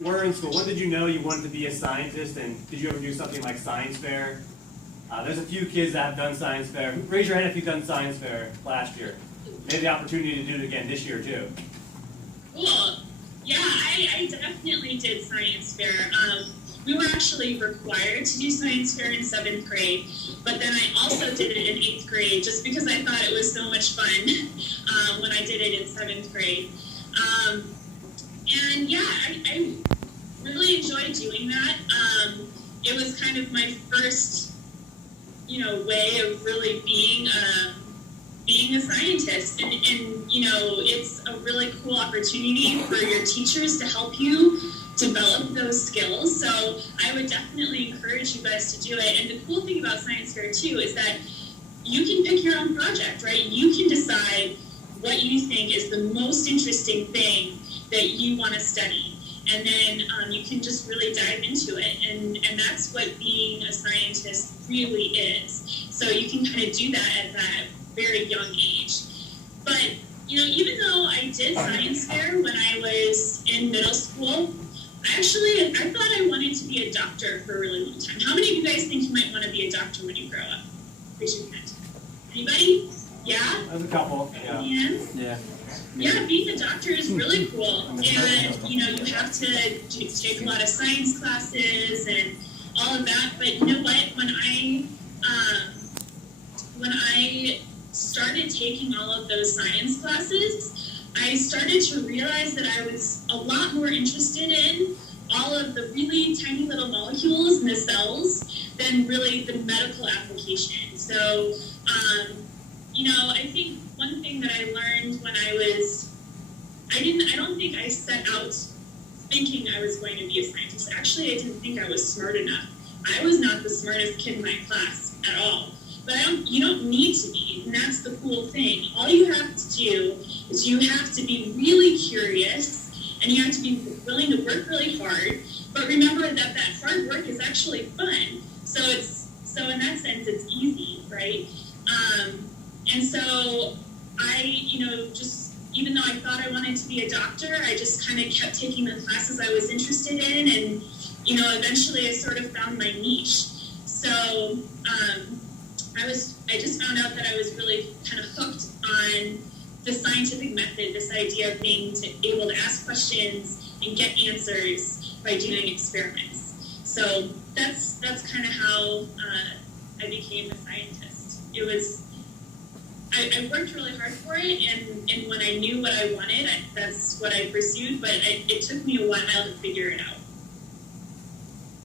were in school, when did you know you wanted to be a scientist, and did you ever do something like science fair? There's a few kids that have done science fair. Raise your hand if you've done science fair last year. Maybe the opportunity to do it again this year too. Cool. Yeah, I definitely did science fair. We were actually required to do science fair in 7th grade, but then I also did it in 8th grade just because I thought it was so much fun when I did it in 7th grade. And yeah, I really enjoyed doing that. It was kind of my first, way of really being a scientist, and it's a really cool opportunity for your teachers to help you develop those skills. So I would definitely encourage you guys to do it. And the cool thing about science fair too is that you can pick your own project, right? You can decide what you think is the most interesting thing that you want to study, and then you can just really dive into it, and that's what being a scientist really is. So you can kind of do that at that very young age. But even though I did science fair when I was in middle school, I thought I wanted to be a doctor for a really long time. How many of you guys think you might want to be a doctor when you grow up? Raise your hand. Anybody? Yeah? There's a couple. Yeah. Yeah. Yeah, being a doctor is really cool. And, you have to take a lot of science classes and all of that. But you know what? When I started taking all of those science classes, I started to realize that I was a lot more interested in all of the really tiny little molecules in the cells than really the medical application. So, I think one thing that I learned when I don't think I set out thinking I was going to be a scientist. Actually, I didn't think I was smart enough. I was not the smartest kid in my class at all. But you don't need to be, and that's the cool thing. All you have to do is you have to be really curious, and you have to be willing to work really hard. But remember that hard work is actually fun. So in that sense, it's easy, right? And so I, just even though I thought I wanted to be a doctor, I just kind of kept taking the classes I was interested in, and eventually I sort of found my niche. So I just found out that I was really kind of hooked on the scientific method, this idea of being able to ask questions and get answers by doing experiments. So that's kind of how I became a scientist. It was, I worked really hard for it, and when I knew what I wanted, that's what I pursued, but it took me a while to figure it out.